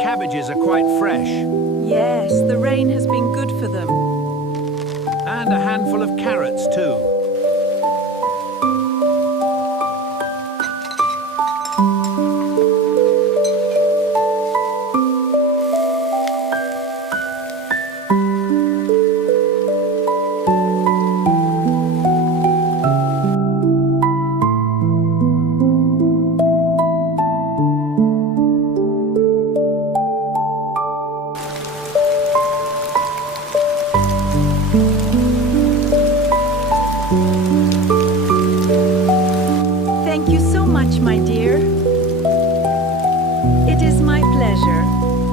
cabbages are quite fresh. Yes, the rain has been good for them. And a handful of carrots too. Thank you so much, my dear. It is my pleasure.